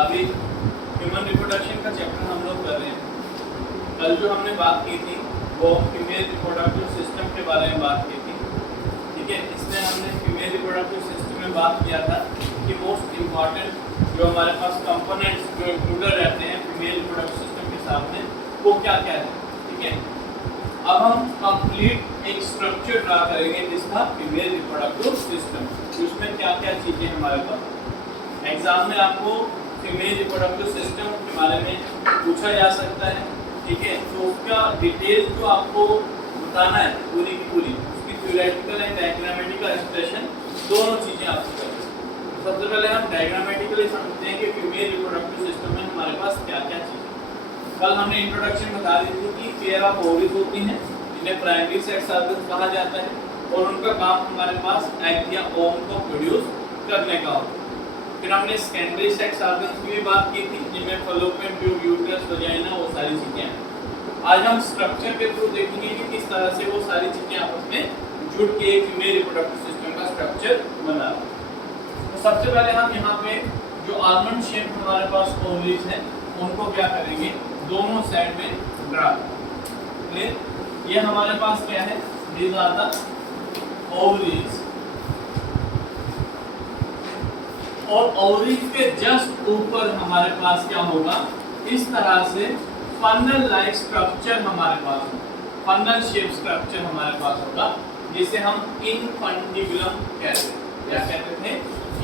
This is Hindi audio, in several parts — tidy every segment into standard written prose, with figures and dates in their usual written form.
अभी ह्यूमन रिप्रोडक्शन का चैप्टर हम लोग कर रहे हैं। कल जो हमने बात की थी वो फीमेल रिप्रोडक्टिव सिस्टम के बारे में बात की थी, ठीक है। इसमें हमने फीमेल रिप्रोडक्टिव सिस्टम में बात किया था कि मोस्ट इम्पॉर्टेंट जो हमारे पास कंपोनेंट्स जो इंक्लूडेड रहते हैं फीमेल रिप्रोडक्टिव सिस्टम के साथ में वो क्या क्या है, ठीक है। अब हम कंप्लीट एक स्ट्रक्चर ड्रा करेंगे जिसका फीमेल रिप्रोडक्टिव सिस्टम, उसमें क्या क्या चीजें हमारे पास। एग्जाम में आपको फीमेल रिप्रोडक्टिव सिस्टम के बारे में पूछा जा सकता है, ठीक है। तो उसका डिटेल जो आपको बताना है पूरी की पूरी, उसकी थ्योरेटिकल एंड डायग्रामेटिकल एक्सप्रेशन दोनों चीजें आपको करनी है। सबसे पहले हम डायग्रामेटिकली समझते हैं कि फीमेल रिप्रोडक्टिव सिस्टम में हमारे पास क्या क्या चीजें। कल हमने इंट्रोडक्शन बता दी थी कि पेयर ऑफ ओवरीज होती हैं जिन्हें प्राइमरी सेक्स ऑर्गन्स कहा जाता है और उनका काम हमारे पास एग या ओवम को प्रोड्यूस करने का होता है। फिर हमने सेकेंडरी सेक्स ऑर्गन्स की भी बात की थी जिनमें फैलोपियन ट्यूब, यूट्रस, वजाइना, वो सारी चीजें हैं। आज हम स्ट्रक्चर के थ्रू देखेंगे कि किस तरह से वो सारी चीजें आपस में जुड़ के एक फीमेल रिप्रोडक्टिव सिस्टम का स्ट्रक्चर बना। तो सबसे पहले हम यहाँ पे जो आलमंड शेप हमारे पास ओवरीज हैं उनको क्या करेंगे, दोनों साइड में ड्रा करें। ये हमारे पास क्या है, these are the ovaries, और ओवरीज के जस्ट ऊपर हमारे पास क्या होगा, इस तरह से फनल लाइक स्ट्रक्चर हमारे पास होगा, फनल शेप स्ट्रक्चर हमारे पास होगा जिसे हम इनफंडिबुलम कहते हैं। क्या कहते थे,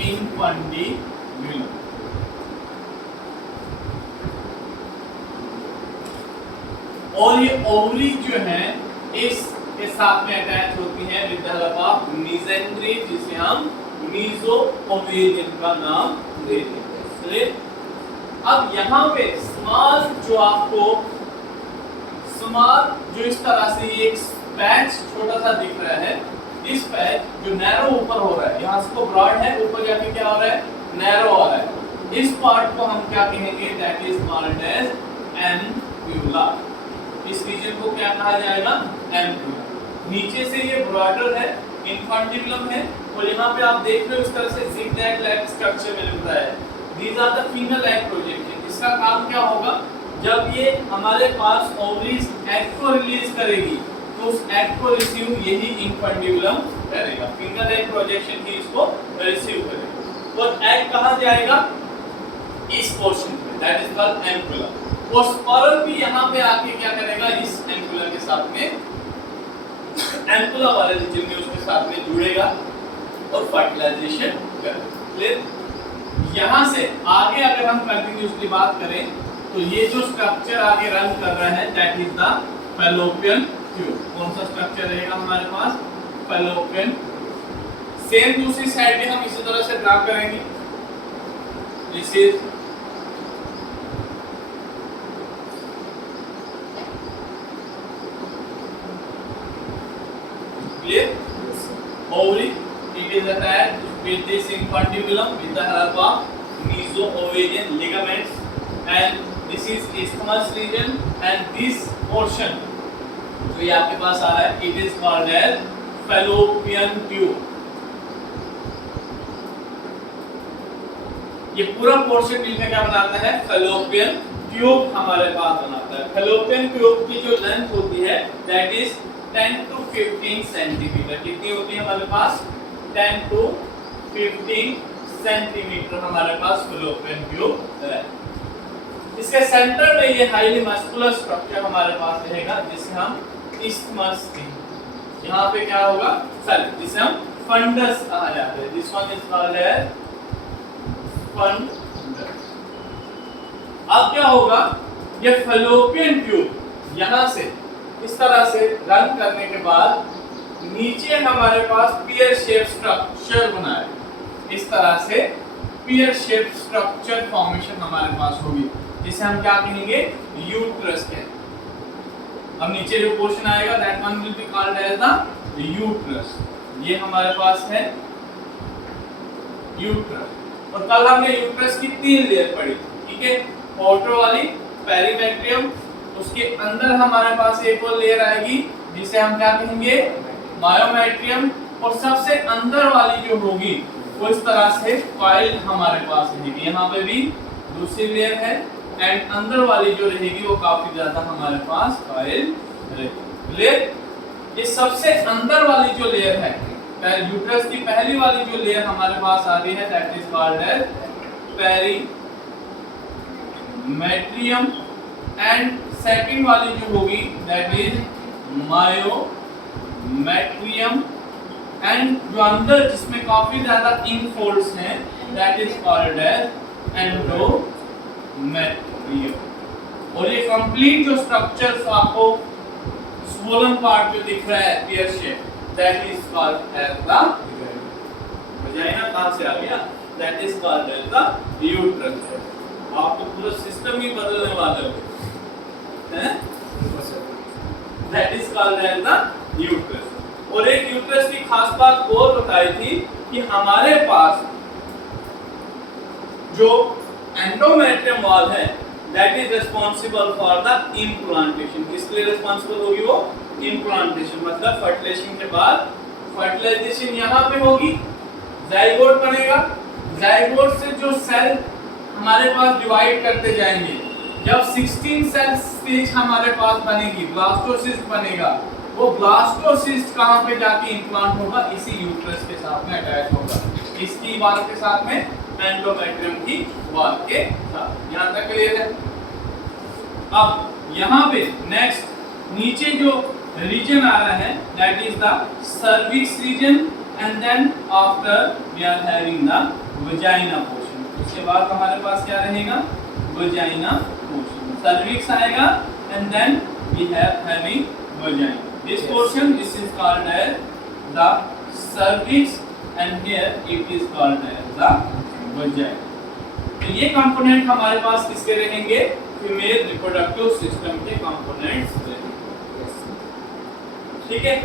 इनफंडिबुलम। और ये ओवरी जो है इसके साथ में अटैच होती है विद द हेल्प ऑफ मीसेंट्री, जिसे हम मीजो ओवेरियन का नाम देते हैं। अब यहाँ पे स्मॉल जो आपको स्मॉल जो इस तरह से एक पैच छोटा सा दिख रहा है, इस पैच जो नैरो ऊपर हो रहा है, यहाँ से तो ब्रॉड है, ऊपर जाके क्या हो रहा है, नैरो हो रहा है। इस पार्ट को हम क्या कहेंगे, that is called as ampulla. इस रीजन को क्या कहा जाएगा, एम्प्यूला। नीचे से ये ब्रॉडर है, इनफंडिबुलम है, और यहाँ पे आप देख रहे हो इस तरह से zigzag लाइक स्ट्रक्चर मैंने बताया। These are the female egg projection। इसका काम क्या होगा, जब ये हमारे पास ओवरीज एग को रिलीज करेगी तो उस एग को रिसीव यही इनफंडिबुलम करेगा। फीमेल एग प्रोजेक्शन ही इसको रिसीव करेगा और एग कहाँ जाएगा, इस पोर्शन पे, दैट इज कॉल्ड एम्प्यूला। और स्पर्म भी यहाँ पे आके क्या करेगा, इस एम्प्यूला के साथ में, एम्प्यूला वाले रीजन में उसके साथ में जुड़ेगा और फर्टिलाइजेशन करेगा। यहाँ से आगे अगर हम कंटिन्यूअसली बात करें तो ये जो स्ट्रक्चर आगे रन कर रहा है that is the fallopian tube. कौन सा स्ट्रक्चर रहेगा हमारे पास, फैलोपियन। सेम दूसरी साइड भी हम इसी तरह से ड्रा करेंगे। This is clear, ovary, it is attached with this infundibulum with the help of meso-ovarian ligaments, and this is isthmus region, and this portion जो ये आपके पास आ रहा है, it is called as fallopian tube। ये पूरा पोर्शन मिलकर क्या बनाता है, fallopian tube हमारे पास बनाता है। fallopian tube की जो लेंथ होती है that is 10 to 15 सेंटीमीटर। कितनी होती है हमारे पास, 10 to 15 सेंटीमीटर हमारे पास फैलोपियन ट्यूब है। इसके सेंटर में ये हाईली मस्कुलर स्ट्रक्चर हमारे पास रहेगा जिसे हम इस्थमस, यहाँ पे क्या होगा, सेल, जिसे हम फंडस कहा जाता है। This one is called as fundus. अब क्या होगा, ये फैलोपियन ट्यूब यहाँ से इस तरह से रन करने के बाद नीचे हमारे पास पियर शेप स्ट्रक्चर बना है। इस तरह से पियर शेप स्ट्रक्चर फॉर्मेशन हमारे पास होगी जिसे हम क्या कहेंगे, यूट्रस कहते हैं। अब नीचे जो पोर्शन आएगा that one will be called as the uterus. ये हमारे पास है यूट्रस। और कल हमने यूट्रस की 3 लेयर पढ़ी, ठीक है, आउटर वाली, पेरीमेट्रियम, उसके अंदर हमारे पास एक और लेयर आएगी जिसे हम क्या कहेंगे, मायोमेट्रियम, और सबसे अंदर वाली जो होगी वो इस तरह से कॉइल हमारे पास रहेगी। यहाँ पे भी दूसरी लेयर है, एंड अंदर वाली जो रहेगी वो काफी ज्यादा हमारे पास कॉइल रहेगी। लेयर ये सबसे अंदर वाली जो लेयर है, यूट्रस की पहली वाली जो लेयर हमारे पास आ रही है, that is called as perimetrium, and second वाली जो होगी दैट इज मायोमेट्रियम, एंड जो अंदर जिसमें काफी ज्यादा इनफोल्ड्स हैं that is called as endometrium. और ये कंप्लीट जो स्ट्रक्चर्स आपको स्वोलन पार्ट जो दिख रहा है pear shape, that is called as the vagina. कहां से आ गया? That is called as the uterus. आप तो पूरा सिस्टम ही बदलने वाले हो हैं, that is called as the uterus. और एक यूट्रस की खास बात और बताई थी कि हमारे पास जो एंडोमेट्रियम वॉल है that is responsible for the implantation. किसके लिए रिस्पांसिबल होगी वो? इम्प्लांटेशन, मतलब फर्टिलाइजेशन के बाद फर्टिलाइजेशन यहाँ पे होगी, जाइगोट बनेगा, जाइगोट से जो सेल हमारे पास डिवाइड करते जाएंगे, जब 16 सेल स्टेज हमारे पास बनेगी, ब्लास्टोसिस्ट बनेगा, वो ब्लास्टोसिस्ट कहाँ पे जाके इम्प्लांट होगा? इसी यूट्रस के साथ में अटैच होगा, इसकी वॉल के साथ में, एंडोमेट्रियम की वॉल के साथ। यहाँ तक क्लियर है? अब यहाँ पे नेक्स्ट नीचे जो रीजन आ रहा है that is the cervix region, and then after we are having the vagina portion. उसके बाद हमारे पास क्या रहेगा? Vagina portion. सर्विक्स आएगा and then we have having vagina. This portion this is called as the cervix, and here it is called as the vagina. तो ये कंपोनेंट हमारे पास किसके रहेंगे? फीमेल रिप्रोडक्टिव सिस्टम के कंपोनेंट्स रहेंगे। ठीक है।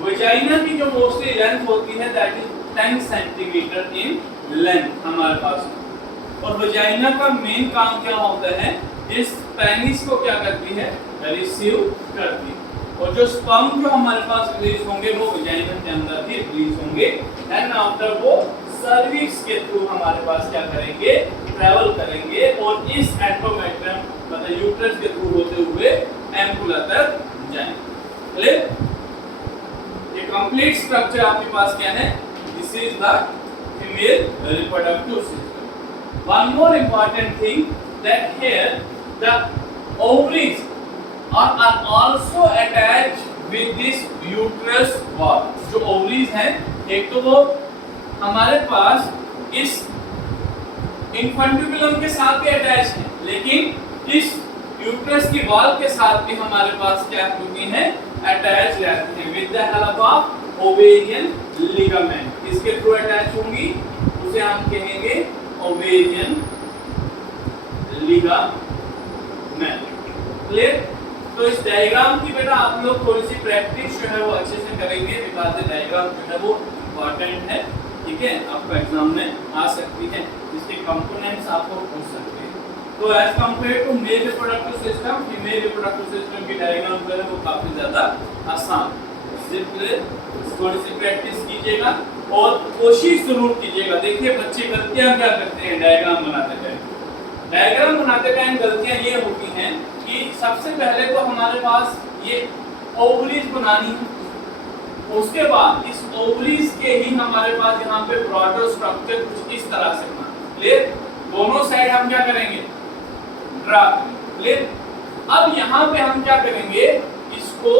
वजाइना की जो मोस्टली लेंथ होती है that is 10 centimetre in length हमारे पास। और वजाइना का मेन काम क्या होता है? इस पेनिस को क्या करती है? रिसीव करती है। और जो स्पर्म जो हमारे पास रिलीज होंगे वो वजाइना के अंदर ही रिलीज होंगे, एंड आफ्टर वो सर्विक्स के थ्रू हमारे पास क्या करेंगे? ट्रैवल करेंगे, और इस एंडोमेट्रियम मतलब यूट्रस के थ्रू होते हुए एम्पुला तक जाएंगे। क्लियर? ये कंप्लीट स्ट्रक्चर आपके पास क्या है? This is the female reproductive system. One more important thing that here the ovaries are also attached with this uterus wall। जो ovaries हैं, एक तो वो हमारे पास इस इन्फंटिबुलम के साथ भी अटैच है, लेकिन इस यूट्रस की वॉल के साथ भी हमारे पास क्या होती है? अटैच रहती है with the help of ovarian ligament. इसके थ्रू अटैच होंगी, उसे हम कहेंगे ओवेरियन लिगामेंट। क्लियर? तो इस डायग्राम की बेटा आप लोग थोड़ी सी प्रैक्टिस जो है वो अच्छे से करेंगे, बिकॉज़ द डायग्राम जो है वो इम्पोर्टेंट है। ठीक है, आपको एग्जाम में आ सकती है, इसके कंपोनेंट्स आपको पूछ सकते हैं। तो as compare to male reproductive system, female reproductive system की डायग्राम जो है वो काफी ज्यादा आसान। सिंपल थोड़ी सी प्रैक्टिस कीजिएगा और कोशिश जरूर कीजिएगा। देखिए बच्चे गलतियां क्या करते हैं डायग्राम बनाते टाइम। डायग्राम बनाते टाइम गलतियां ये होती हैं कि सबसे पहले तो हमारे पास ये ओवरीज बनानी है, उसके बाद इस ओवरीज के ही हमारे पास यहाँ पे ब्रॉडर स्ट्रक्चर कुछ इस तरह से बना। क्लियर? दोनों साइड हम क्या करेंगे? ड्रा करेंगे। क्लियर? अब यहाँ पे हम क्या करेंगे? इसको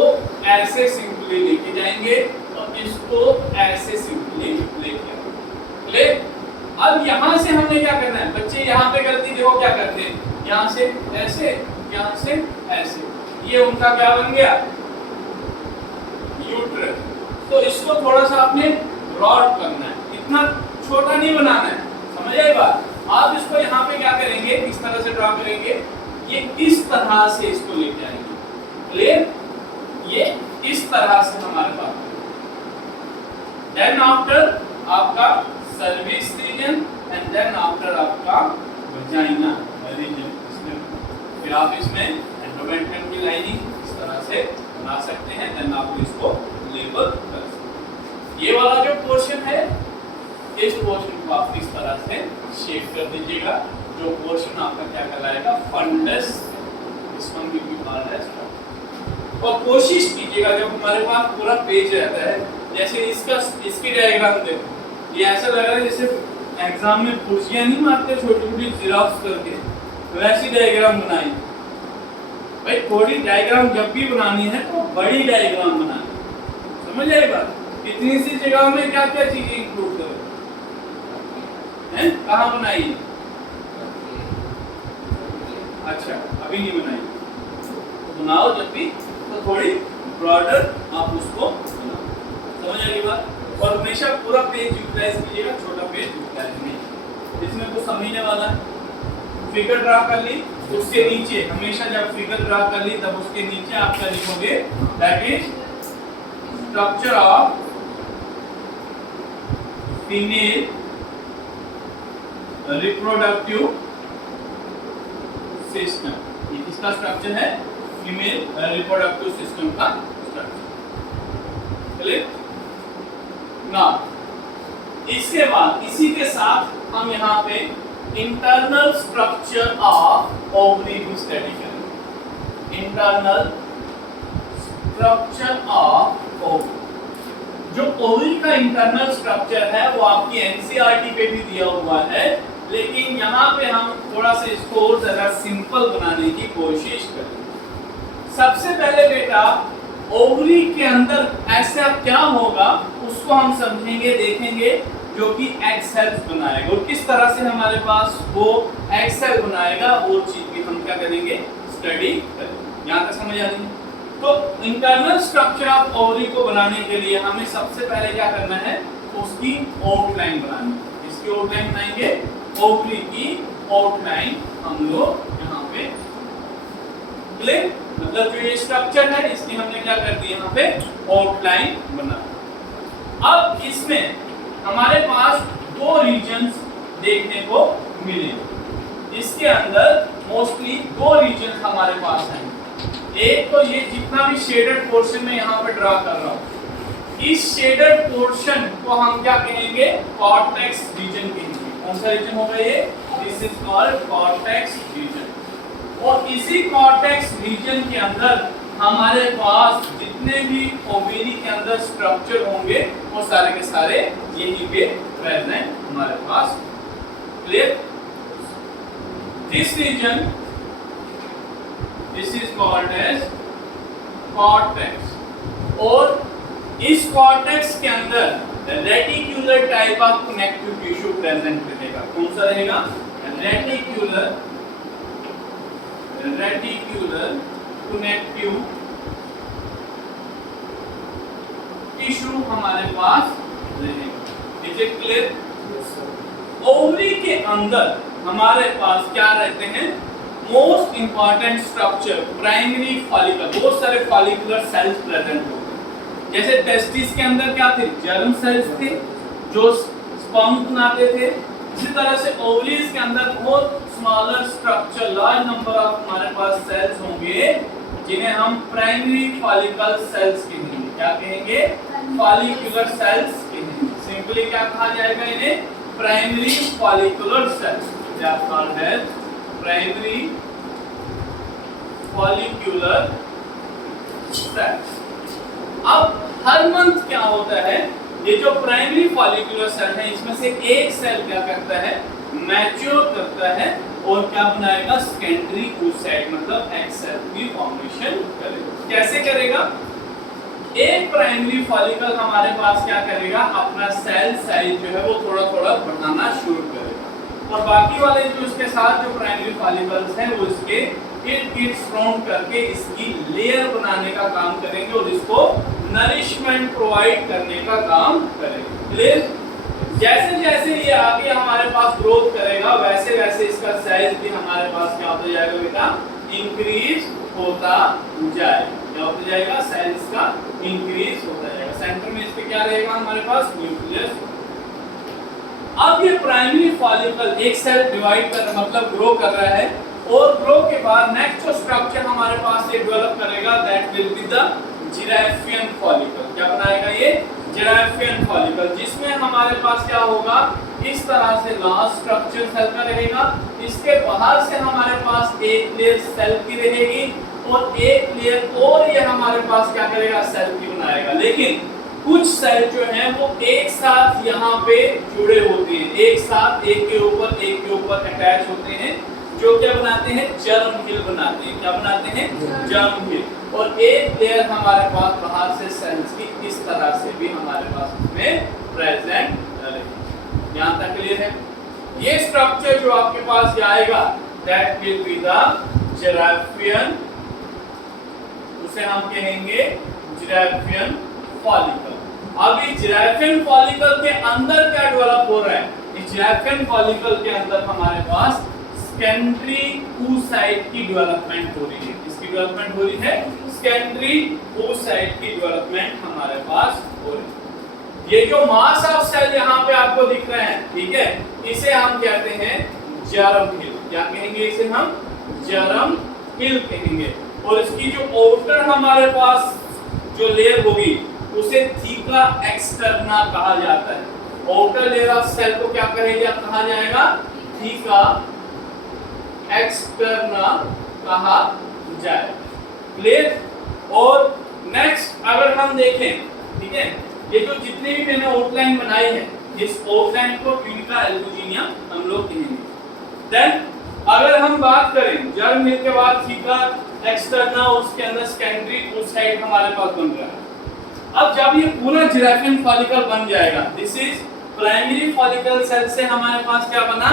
ऐसे सिंपली लेके जाएंगे और इसको ऐसे सिंपली लेके आएंगे। क्लियर? अब यहाँ से हमने क्या करना है? बच्चे यहाँ पे गलती देखो क्या करते हैं, यहाँ से ऐसे, यहाँ से ऐसे, ये उनका क्या बन गया? यूट्रस। तो इसको थोड़ा सा आपने ब्रॉड करना है, इतना छोटा नहीं बनाना है। समझ आई बात? आप इसको यहाँ पे क्या करेंगे? इस तरह से ड्रॉ करेंगे, ये इस तरह से इसको लेके आएंगे। क्लियर? ये इस तरह से हमारे पास। देन आफ्टर आपका cervix region, and then after आपका वजाइना रीजन। फिर आप इसमें एंडोमेट्रियम की लाइनिंग इस तरह से बना सकते हैं, देन आप इसको लेबल कर सकते हैं। ये वाला जो पोर्शन है, इस पोर्शन को आप इस तरह से शेप कर दीजिएगा। जो पोर्शन आपका क्या कहलाएगा, fundus, this one will be called as. और कोशिश कीजिएगा जब हमारे पास पूरा पेज रहता है, जैसे इसकी डायग्राम देखो, ये ऐसा लग रहा है जैसे एग्जाम में कुर्सियां नहीं मारते छोटी छोटी जेरॉक्स करके, वैसी डायग्राम बनाई भाई। थोड़ी डायग्राम जब भी बनानी है तो बड़ी डायग्राम बनानी, समझ आई बात। इतनी सी जगह में क्या क्या चीजें इंक्लूड करें हैं, कहाँ बनाई? अच्छा अभी नहीं बनाई, तो बनाओ जब भी तो थोड़ी ब्रॉडर आप उसको बनाओ, समझ आई बात। और हमेशा पूरा पेज यूटिलाइज कीजिएगा, छोटा पेज यूटिलाइज नहीं। इसमें कुछ समझने वाला है, फिगर ड्रा कर ली, उसके नीचे हमेशा जब फिगर ड्रा कर ली तब उसके नीचे आप क्या लिखोगे, that is structure of female reproductive system. ये किसका स्ट्रक्चर है? फीमेल रिप्रोडक्टिव सिस्टम का स्ट्रक्चर। क्लियर? ना इसके बाद इसी के साथ हम यहाँ पे इंटरनल स्ट्रक्चर ऑफ ओवरी की स्टडी करेंगे। इंटरनल स्ट्रक्चर ऑफ ओवरी, जो ओवरी का इंटरनल स्ट्रक्चर है वो आपकी एनसीईआरटी पे भी दिया हुआ है, लेकिन यहाँ पे हम थोड़ा सा इसको जरा सिंपल बनाने की कोशिश करेंगे। सबसे पहले बेटा ओवरी के अंदर ऐसा क्या होगा उसको हम समझेंगे, देखेंगे, जो कि एग सेल्स बनाएगा और किस तरह से हमारे पास वो एग सेल बनाएगा वो चीज भी हम क्या करेंगे, स्टडी करेंगे। यहाँ तक समझ आ रही है? तो इंटरनल स्ट्रक्चर ऑफ ओवरी को बनाने के लिए हमें सबसे पहले क्या करना है, उसकी आउटलाइन बनानी है। इसकी आउटलाइन बनाएंगे, ओवरी की आउटलाइन हम लोग यहाँ पे क्लियर, मतलब जो ये स्ट्रक्चर है इसकी हमने क्या कर दी, यहाँ पे आउटलाइन बना। अब इसमें हमारे पास दो रीजन्स देखने को मिले। इसके अंदर मोस्टली दो रीजन हमारे पास हैं। एक तो ये जितना भी शेडेड पोर्शन में यहाँ पे ड्रा कर रहा हूँ, इस शेडेड पोर्शन को हम क्या कहेंगे, कॉर्टेक्स रीजन कहेंगे। कौन सा रीजन होगा ये? This is called cortex region. और इसी कॉर्टेक्स रीजन के अंदर हमारे पास जितने भी ओवरी के अंदर स्ट्रक्चर होंगे वो सारे के सारे यहीं पे प्रेजेंट हमारे पास। Clear? This region, this is called as cortex. और इस कॉर्टेक्स के अंदर reticular type of connective tissue present रहेगा। कौन सा रहेगा? रेटिक्यूलर कनेक्टिव टिश्यू हमारे पास रहेगा। Is it clear? ओवरी के अंदर हमारे पास क्या रहते हैं, most important structure primary follicle, बहुत सारे फॉलिकुलर सेल्स प्रेजेंट होते हैं। जैसे टेस्टिस के अंदर क्या थे, जर्म सेल्स थे जो स्पर्म बनाते थे। इसी तरह से ओवरीज के अंदर बहुत smaller structure, large number of हमारे पास सेल्स होंगे जिन्हें हम प्राइमरी फॉलिकल सेल्स कहेंगे। क्या कहेंगे? फॉलिकुलर सेल्स कहेंगे। सिंपली क्या कहा जाएगा इन्हें? Primary follicular cells. क्या कॉल्ड है? Primary follicular cells. अब हर मंथ क्या होता है, ये जो प्राइमरी फॉलिकुलर सेल है इसमें से एक सेल क्या करता है, मैच्योर करता है और क्या बनाएगा, सेकेंडरी oocyte मतलब एग सेल की फॉर्मेशन करेगा। कैसे करेगा? एक प्राइमरी फॉलिकल हमारे पास क्या करेगा, अपना सेल साइज जो है वो थोड़ा थोड़ा बढ़ाना शुरू करेगा और बाकी वाले जो इसके साथ जो प्राइमरी फॉलिकल्स हैं वो इसके इर्द-गिर्द सराउंड करके इसकी लेयर बनाने का काम करेंगे और इसको नरिशमेंट प्रोवाइड करने का काम करेंगे। क्लियर? जैसे जैसे ये आगे हमारे पास ग्रोथ करेगा वैसे वैसे इसका साइज भी हमारे पास क्या होता जाएगा बेटा, इंक्रीज होता जाएगा। क्या होता जाएगा? साइज का इंक्रीज होता जाएगा। सेंटर में इसके क्या रहेगा हमारे पास, न्यूक्लियस। अब ये प्राइमरी फॉलिकल एक सेल डिवाइड कर मतलब ग्रो कर रहा है और ग्रो के बाद नेक्स्ट जो स्ट्रक्चर हमारे पास ये डेवलप करेगा that will be the Graafian follicle. क्या बनाएगा ये? जिराफियन फॉलिकल, जिसमें हमारे पास क्या होगा, इस तरह से लास्ट स्ट्रक्चर सेल का रहेगा। इसके बाहर से हमारे पास एक लेयर सेल की रहेगी और एक लेयर और ये हमारे पास क्या करेगा, सेल की बनाएगा। लेकिन कुछ सेल जो हैं वो एक साथ यहाँ पे जुड़े होते हैं, एक साथ एक के ऊपर अटैच होते हैं, जो क्या बनाते हैं, जर्म हिल बनाते हैं। क्या बनाते हैं, जर्म हिल। और एक लेयर हमारे पास बाहर से सेल्स की इस तरह से भी हमारे पास इसमें प्रेजेंट रहेगी। यहाँ तक क्लियर है। ये स्ट्रक्चर जो आपके पास आएगा दैट विल बी द जिराफियन, उसे हम कहेंगे जिराफियन फॉलिकल। अभी जिराफियन फॉलिकल के अंदर क्या डेवलप हो रहा है, इस जिराफियन फॉलिकल के अंदर हमारे पास सेकेंडरी oocyte की डेवलपमेंट हो रही है। इसकी डेवलपमेंट हो रही है, सेकेंडरी oocyte की डेवलपमेंट हमारे पास हो रही है। ये जो मास ऑफ सेल यहाँ पे आपको दिख रहे हैं, ठीक है, इसे हम कहते हैं जर्म हिल। क्या कहेंगे इसे, हम जर्म हिल कहेंगे। और इसकी जो आउटर हमारे पास जो लेयर होगी उसे थीका एक्सटर्ना कहा जाता है। आउटर लेयर ऑफ सेल को क्या कहा जाएगा, थीका एक्सटर्ना कहा जाएगा। क्लियर। और नेक्स्ट अगर हम देखें, ठीक है, ये जो जितने भी मैंने आउटलाइन बनाई है, इस आउटलाइन को ट्यूनिका एल्बुजिनिया हम लोग कहेंगे। देन अगर हम बात करें जर्म हिल के बाद थीका एक्सटर्ना, उसके अंदर सेकेंडरी oocyte हमारे पास बन रहा है। अब जब ये पूरा जिराफियन फॉलिकल बन जाएगा, this is primary follicle cell से हमारे पास क्या बना,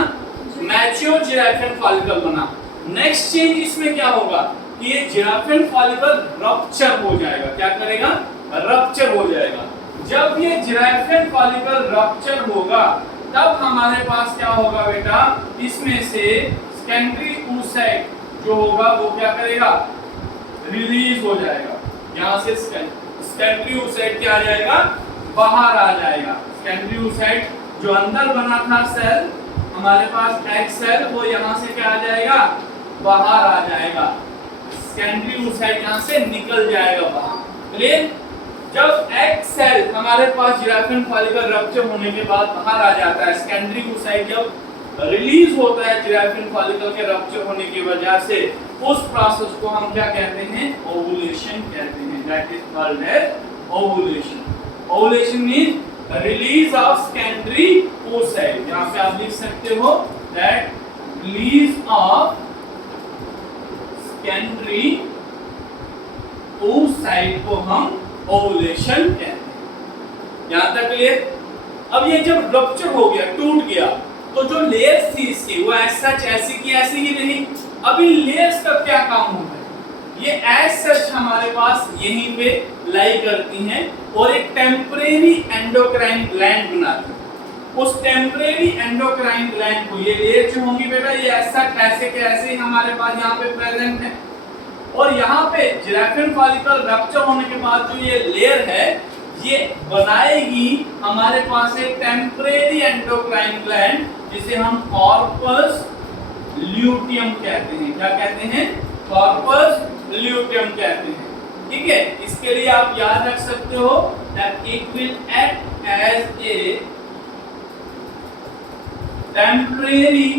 मैच्योर जिराफियन फॉलिकल बना। नेक्स्ट चेंज इसमें क्या होगा कि ये जिराफियन फॉलिकल रप्चर हो जाएगा। क्या करेगा, रप्चर हो जाएगा। जब ये जिराफियन फॉलिकल रप्चर होगा तब हमारे पास क्या होगा बेटा, इसमें से सेकेंडरी oocyte जो होगा वो क्या करेगा, रिलीज हो जाएगा। यहाँ से सेकेंडरी oocyte क्या आ जाएगा, बाहर आ जाएगा। सेकेंडरी oocyte जो अंदर बना था सेल हमारे पास एग सेल, वो यहाँ से क्या आ जाएगा, बाहर आ जाएगा। सेकेंडरी oocyte यहाँ से निकल जाएगा बाहर। क्लियर। जब एग सेल हमारे पास जिराफियन फॉलिकल रप्चर होने के बाद बाहर आ जाता है, सेकेंडरी oocyte जब रिलीज होता है जिराफियन फॉलिकल के रप्चर होने की वजह से, उस प्रोसेस को हम क्या कहते हैं, ओवुलेशन कहते हैं। That is called as ovulation. Ovulation means release of secondary oocyte। यहां पे आप लिख सकते हो that release of secondary oocyte को हम ओवुलेशन कहते हैं। यहां तक क्लियर। अब ये जब रप्चर हो गया, टूट गया, तो जो लेयर्स थी इसकी वो ऐसी की ऐसी ही रही। अभी लेयर्स का क्या काम होता है, ये एज सच हमारे पास यहीं पे लाई करती हैं और एक टेम्परेरी एंडोक्राइन ग्लैंड बनाती है। उस टेम्परेरी एंडोक्राइन ग्लैंड को ये लेयर जो होंगी बेटा, ये ऐसा कैसे के ऐसे ही हमारे पास यहाँ पे प्रेजेंट है। और यहाँ पे जिराफियन फॉलिकल रप्चर होने के बाद जो ये लेयर है ये बनाएगी हमारे पास एक टेम्परेरी एंडोक्राइन ग्लैंड, जिसे हम कॉर्पस ल्यूटियम कहते हैं। क्या कहते हैं, कॉर्पस ल्यूटियम कहते हैं। ठीक है, इसके लिए आप याद रख सकते हो that it will act as a temporary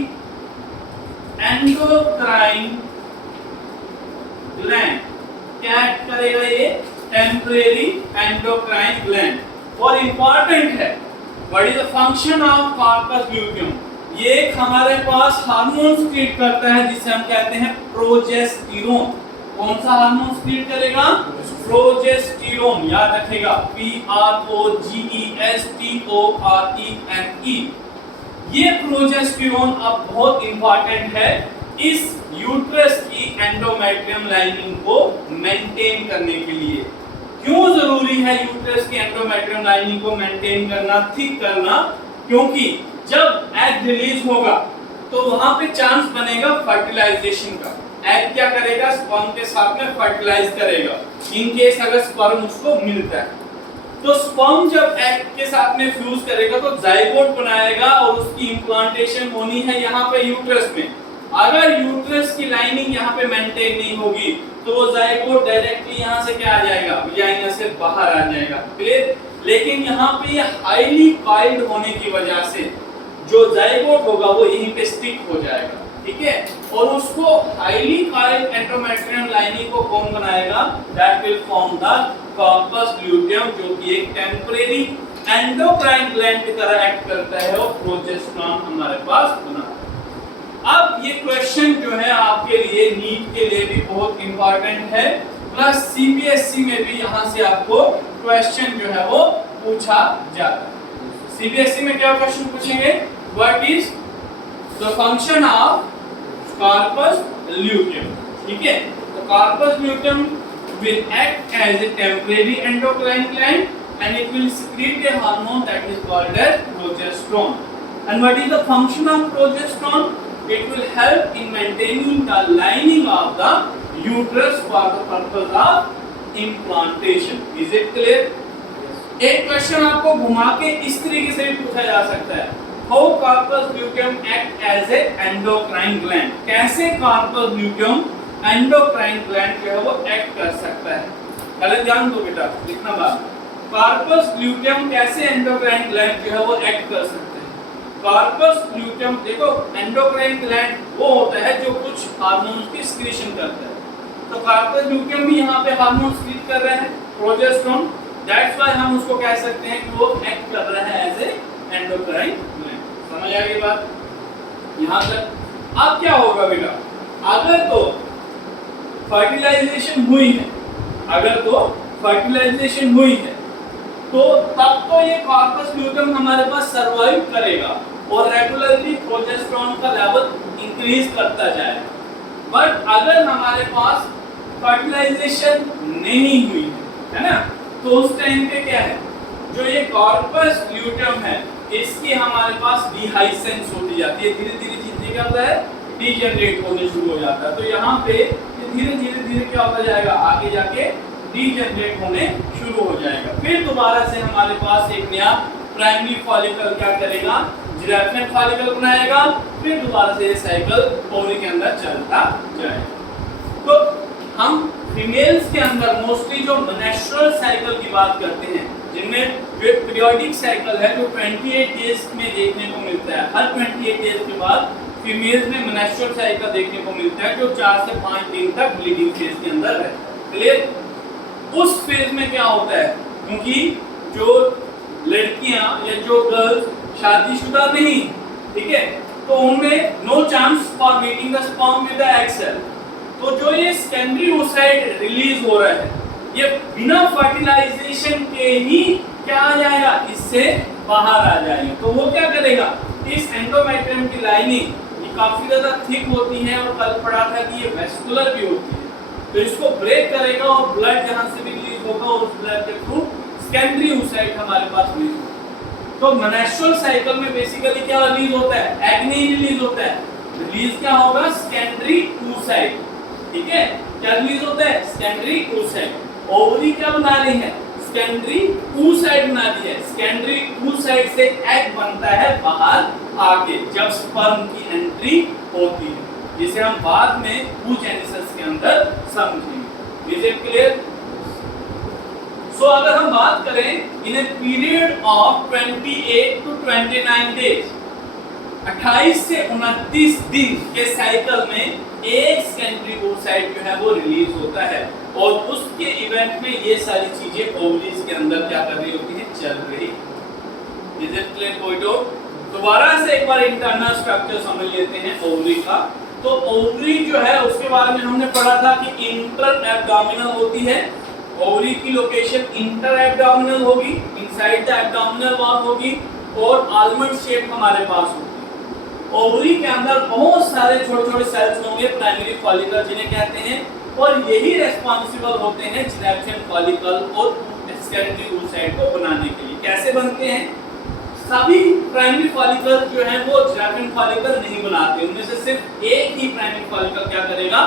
endocrine gland. क्या एक्ट करेगा ये, टेम्परेरी एंडोक्राइन ग्लैंड। और इंपॉर्टेंट है, what is the function of corpus luteum. ये एक हमारे पास हार्मोन सीक्रेट करता है जिसे हम कहते हैं प्रोजेस्टेरोन। कौन सा हार्मोन सीक्रेट करेगा, प्रोजेस्टेरोन। याद रखेगा PROGESTERON। ये प्रोजेस्टेरोन अब बहुत इंपॉर्टेंट है इस यूट्रस की एंडोमेट्रियम लाइनिंग को मेंटेन करने के लिए। क्यों जरूरी है यूट्रस की एंडोमेट्रियम लाइनिंग को मेंटेन करना, थिक करना, क्योंकि जब एग रिलीज होगा तो वहां पे चांस बनेगा फर्टिलाइजेशन का। एग क्या करेगा, स्पर्म के साथ में फर्टिलाइज करेगा इन केस अगर स्पर्म उसको मिलता है। तो स्पर्म जब एग के साथ में फ्यूज करेगा तो जाइगोट बनाएगा और उसकी इंप्लांटेशन होनी है यहाँ पे यूट्रस में। अगर यूट्रस की लाइनिंग यहाँ पे मेंटेन नहीं होगी तो वो जाइगोट डायरेक्टली यहाँ से क्या आ जाएगा, वजाइना से बाहर आ जाएगा। क्लियर। लेकिन यहाँ पे ये हाईली कॉइल्ड होने की वजह से जो जाइगोट होगा वो यहीं पे स्टिक हो जाएगा, ठीक है। और उसको हाईली कॉइल्ड एंडोमेट्रियम लाइनिंग को कौन बनाएगा? That will form the corpus luteum, जो कि एक टेम्परेरी एंडोक्राइन ग्लैंड की तरह एक्ट करता है और प्रोजेस्टेरोन हमारे पास बना। अब ये क्वेश्चन जो है आपके लिए नीट के लिए भी बहुत इंपॉर्टेंट है, प्लस सीबीएसई में भी यहाँ से आपको क्वेश्चन जो है वो पूछा जाता है। सीबीएसई में क्या क्वेश्चन पूछेंगे? What is the function of corpus luteum, ठीक है। तो corpus luteum will act as a temporary endocrine gland and it will secrete a hormone that is called as progesterone. And what is the function of progesterone? It will help in maintaining the lining of the uterus for the purpose of implantation. Is it clear? एक क्वेश्चन आपको घुमा के इस तरीके से भी पूछा जा सकता है, How corpus luteum act as a endocrine gland? कैसे corpus luteum एंडोक्राइन ग्लैंड जो है वो एक्ट कर सकता है? पहले ध्यान दो बेटा, लिखना बात। कार्पस ल्यूटियम कैसे एंडोक्राइन ग्लैंड जो है वो एक्ट कर सकते हैं? कार्पस ल्यूटियम देखो, एंडोक्राइन ग्लैंड वो होता है जो कुछ हार्मोन्स की सिक्रीशन करता है। तो कार्पस ल्यूटियम भी यहाँ पे हार्मोन सिक्रीट कर रहा है, प्रोजेस्टेरोन। दैट्स व्हाई हम उसको कह सकते हैं कि वो एक्ट कर रहा है एज ए एंडोक्राइन ग्लैंड। समझ आ गई बात यहाँ तक? अब क्या होगा बेटा, अगर तो फर्टिलाइजेशन हुई है, अगर तो फर्टिलाइजेशन हुई है तो तब तो ये कार्पस ल्यूटियम हमारे पास सरवाइव करेगा और रेगुलरली प्रोजेस्टेरोन का लेवल इंक्रीज करता जाएगा। बट अगर हमारे पास फर्टिलाइजेशन नहीं हुई है ना, तो उस टाइम पे क्या है, जो ये कार्पस ल्यूटियम है इसकी हमारे पास डिहाइसेंस होती जाती है, धीरे धीरे चीजें क्या होता है, डीजनरेट होने शुरू हो जाता है। तो यहाँ पे धीरे धीरे क्या होता जाएगा, आगे जाके डीजनरेट होने शुरू हो जाएगा। फिर दोबारा से हमारे पास एक नया प्राइमरी फॉलिकल क्या करेगा, जिराफियन फॉलिकल बनाएगा, फिर दोबारा से ये साइकिल ओवरी के अंदर चलता जाएगा। तो हम फीमेल्स के अंदर मोस्टली जो मेंस्ट्रुअल साइकिल की बात करते हैं, जिनमें जो पीरियोडिक साइकिल है जो 28 डेज में देखने को मिलता है, हर 28 डेज के बाद फीमेल्स में मेंस्ट्रुअल साइकिल देखने को मिलता है, जो 4 से 5 दिन तक ब्लीडिंग फेज के अंदर रहता है। क्लियर? उस फेज में क्या होता है, क्योंकि जो लड़कियां या जो गर्ल्स शादीशुदा नहीं, ठीक है, तो उनमें no chance for meeting the sperm with the egg cell. तो जो ये सेकेंडरी oocyte रिलीज हो रहा है, ये बिना फर्टिलाइजेशन के ही क्या आ जाएगा, इससे बाहर आ जाएगा। तो वो क्या करेगा, इस एंडोमेट्रियम की लाइनिंग काफी ज्यादा थिक होती है और कल पढ़ा था कि ये वेस्कुलर भी होती है, तो इसको ब्रेक करेगा और ब्लड जहां से भी रिलीज होगा और उस ब्लड के थ्रू सेकेंडरी oocyte हमारे पास रिलीज होगा। तो मेंस्ट्रुअल साइकिल में बेसिकली क्या रिलीज होता है, एग नहीं रिलीज होता है, रिलीज क्या होगा, सेकेंडरी oocyte, ठीक है। क्या रिलीज होता है, सेकेंडरी oocyte। ओवरी क्या बना रही है, सेकेंडरी oocyte बना दी है, सेकेंडरी oocyte से एग बनता है बाहर आके जब स्पर्म की एंट्री होती है, जिसे हम बाद में oogenesis के अंदर समझेंगे। Is it clear? सो अगर हम बात करें in a period of 28 to 29 days, 28 से 29 दिन के साइकिल में एक सेकेंडरी oocyte जो है वो रिलीज होता है और उसके इवेंट में ये सारी चीजें ओवरीज के अंदर क्या कर रही होती है, चल रही। इज इट क्लियर कोई डाउट? दोबारा से एक बार इंटरनल स्ट्रक्चर समझ लेते हैं ओवरी का। तो ओवरी जो है उसके बारे में हमने पढ़ा था कि इंटर एब्डोमिनल होती है, ओवरी की लोकेशन इंटर एब्डोमिनल होगी, इनसाइड द एब्डोमिनल वॉल होगी और आलमंड शेप हमारे पास होगी। ओवरी के अंदर बहुत सारे छोटे छोटे सेल्स होंगे, प्राइमरी फॉलिकल जिन्हें कहते हैं, और यही रेस्पॉन्सिबल होते हैं जिराफियन फॉलिकल और सेकेंडरी oocyte को बनाने के लिए। कैसे बनते हैं, सभी प्राइमरी फॉलिकल जो है वो जिराफियन फॉलिकल नहीं बनाते, उनमें से सिर्फ एक ही प्राइमरी फॉलिकल क्या करेगा,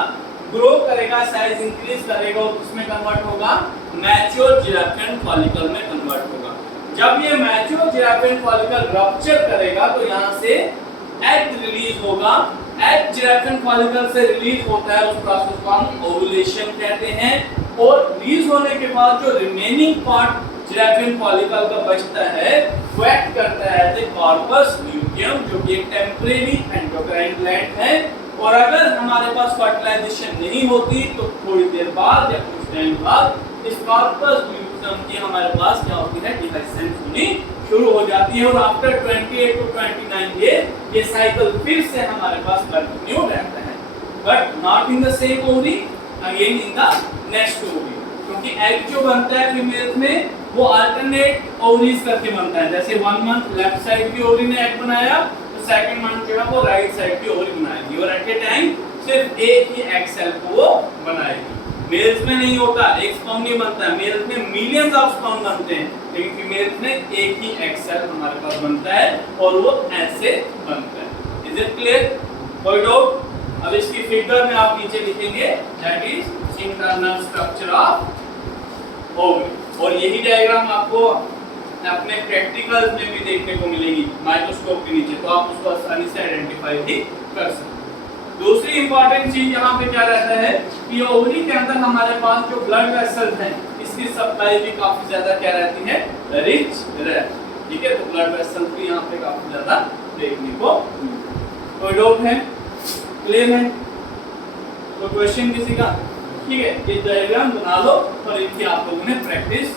ग्रो करेगा, साइज इंक्रीज करेगा और उसमें कन्वर्ट होगा मैच्योर जिराफियन फॉलिकल में कन्वर्ट होगा। जब ये मैच्योर जिराफियन फॉलिकल रप्चर करेगा तो यहाँ से एग रिलीज होगा, एग जिराफियन फॉलिकल से रिलीज होता है, उस प्रोसेस को हम ओव्यूलेशन कहते हैं। और रिलीज होने के बाद जो रिमेनिंग पार्ट जिराफियन फॉलिकल का बचता है वो एक्ट करता है एज ए कॉर्पस ल्यूटियम, जो कि एक टेम्परेरी एंडोक्राइन ग्लैंड है। और अगर हमारे पास फर्टिलाइजेशन नहीं होती तो थोड़ी देर बाद या कुछ टाइम बाद इस कॉर्पस ल्यूटियम की हमारे पास क्या होती है, डिफेक्सेंस होनी शुरू हो जाती है। और आफ्टर 28 to 29 डेज ये साइकिल फिर से हमारे पास कंटिन्यू रहता है, but not in the same ovary, again in the next ovary. क्योंकि एग जो बनता है फीमेल्स में वो अल्टरनेट ओवरीज करके बनता है। जैसे 1 मंथ लेफ्ट साइड की ओवरी ने एग बनाया तो सेकंड मंथ जो है वो राइट साइड की ओवरी बनाएगी, और एट ए टाइम सिर्फ एक ही एग सेल को वो बनाएगी। मेल्स में नहीं होता, एक स्पर्म नहीं बनता है, मेल्स में मिलियंस ऑफ स्पर्म बनते हैं, लेकिन फीमेल्स में एक ही एग सेल हमारे पास बनता है और वो ऐसे बनता है। Is it clear? कोई डाउट? अब इसकी फिगर में आप नीचे लिखेंगे that is internal structure of ovary, और यही डायग्राम आपको अपने प्रैक्टिकल्स में भी देखने को मिलेगी माइक्रोस्कोप के नीचे, तो आप उसको आसानी से आइडेंटिफाई भी कर सकते हैं। दूसरी इंपॉर्टेंट चीज यहाँ पे क्या रहता है कि ओवरी के अंदर हमारे पास जो ब्लड वेसल्स हैं इसकी सप्लाई भी काफी ज्यादा क्या रहती है, रिच रहती है। ठीक है, तो ब्लड वेसल्स भी यहाँ पे काफी ज्यादा देखने को कोई डाउट है? क्लियर है? तो क्वेश्चन किसी का? ठीक है, ये डायग्राम बना लो और इनकी आप लोगों ने प्रैक्टिस